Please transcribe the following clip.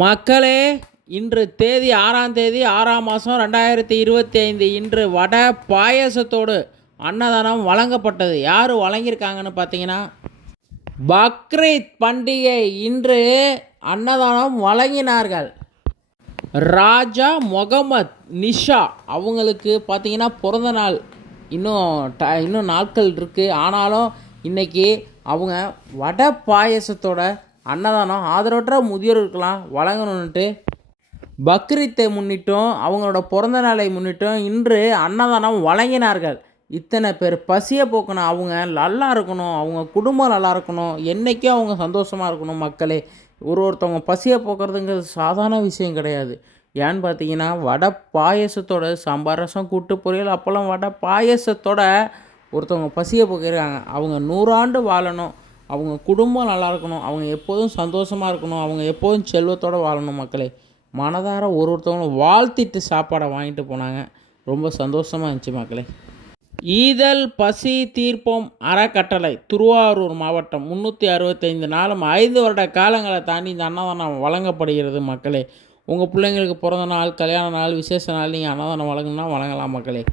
மக்களே இன்று தேதி ஆறாம் தேதி ஆறாம் மாதம் ரெண்டாயிரத்தி இருபத்தி ஐந்து இன்று வடை பாயசத்தோடு அன்னதானம் வழங்கப்பட்டது. யார் வழங்கியிருக்காங்கன்னு பார்த்தீங்கன்னா பக்ரீத் பண்டிகை இன்று அன்னதானம் வழங்கினார்கள். ராஜா முகமத் நிஷா அவங்களுக்கு பார்த்தீங்கன்னா பிறந்த நாள் இன்னும் ட இன்னும் நாட்கள் இருக்குது ஆனாலும் இன்றைக்கி அவங்க வடை பாயசத்தோட அன்னதானம் ஆதரவற்ற முதியோர்களுக்கெல்லாம் வழங்கணுன்ட்டு பக்ரீத்தை முன்னிட்டும் அவங்களோட பிறந்த நாளை முன்னிட்டும் இன்று அன்னதானம் வழங்கினார்கள். இத்தனை பேர் பசியை போக்கணும். அவங்க நல்லா இருக்கணும். அவங்க குடும்பம் நல்லா இருக்கணும். என்றைக்கும் அவங்க சந்தோஷமாக இருக்கணும் மக்களே. ஒரு ஒருத்தவங்க பசியை போக்குறதுங்கிறது சாதாரண விஷயம் கிடையாது. ஏன்னு பார்த்தீங்கன்னா வடை பாயசத்தோட சாம்பார் ரசம் கூட்டு பொரியல் அப்பளம் வடை பாயசத்தோட ஒருத்தவங்க பசியை போக்கிருக்காங்க. அவங்க நூறாண்டு வாழணும். அவங்க குடும்பம் நல்லா இருக்கணும் அவங்க எப்போதும் சந்தோஷமாக இருக்கணும் அவங்க எப்போதும் செல்வத்தோடு வாழணும் மக்களே. மனதார ஒரு ஒருத்தவங்களும் வாழ்த்திட்டு சாப்பாடை வாங்கிட்டு போனாங்க. ரொம்ப சந்தோஷமாக இருந்துச்சு மக்களே. ஈதல் பசி தீர்ப்போம் அறக்கட்டளை திருவாரூர் மாவட்டம். முந்நூற்றி அறுபத்தைந்து நாளும் ஐந்து வருட காலங்களை தாண்டி இந்த அன்னதானம் வழங்கப்படுகிறது மக்களே. உங்கள் பிள்ளைங்களுக்கு பிறந்த நாள் கல்யாண நாள் விசேஷ நாள் நீங்கள் அன்னதானம் வழங்கினா வழங்கலாம் மக்களே.